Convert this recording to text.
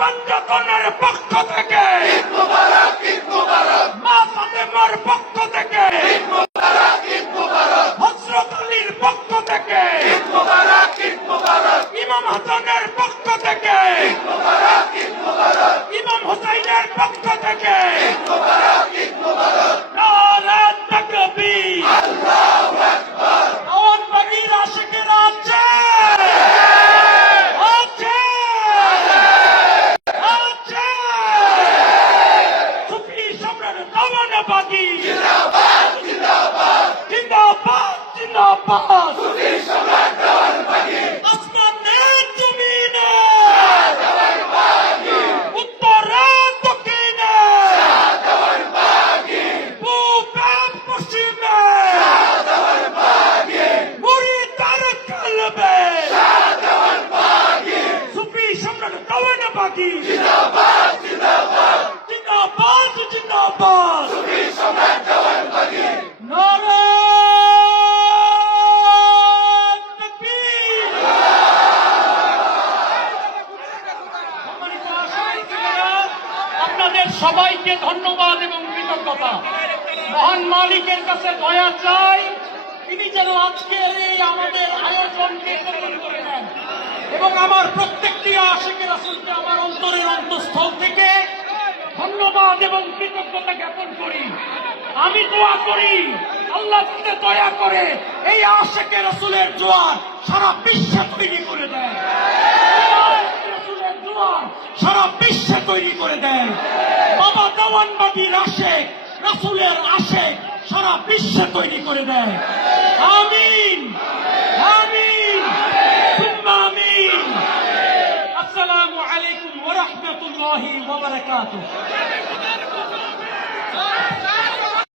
পাঞ্জাতনের পক্ষ থেকে, মা ফাতেমার পক্ষ থেকে, হযরত আলীর পক্ষ থেকে, ইমাম হাসানের পক্ষ থেকে, ইমাম হুসাইনের পক্ষ থেকে, নারে তাকবীর। দেওয়ানবাগীর আশিকেরা আছে, আছে, আছে। সুফি সম্রাট দেওয়ানবাগী জিন্দাবাদ, জিন্দাবাদ। আসমানে জমিনে, উত্তরে দক্ষিণে, পূবে পশ্চিমে, মুরিদার কলবে, সুফি সম্রাট দেওয়ানবাগী জিন্দাবাদ, জিন্দাবাদ। নারে তাকবীর। সম্মানিত আশিকেরা, আপনাদের সবাইকে ধন্যবাদ এবং কৃতজ্ঞতা। মহান মালিকের কাছে দয়া চাই, তিনি যেন আজকের এই আমাদের আয়োজনকে কবুল করে নেন এবং আমার প্রত্যেকটি আশিকের রাসূলকে আমার অন্তরের অন্তঃস্থল থেকে ধন্যবাদ এবং কৃতজ্ঞতা জ্ঞাপন করি। আমি দোয়া করি আল্লাহ যাতে দয়া করে এই আশিকের রাসূলের জোয়ার সারা বিশ্বে তৈরি করে দেয়, রাসূলের জোয়ার সারা বিশ্বে তৈরি করে দেয়। বাবা দেওয়ানবাগীর আশিক, রাসূলের আশিক সারা বিশ্বে তৈরি করে দেয়। আমিন, আমিন, সুম্মা আমিন। আসসালামু আলাইকুম ওয়া রাহমাতুল্লাহি ওয়া বারাকাতুহু।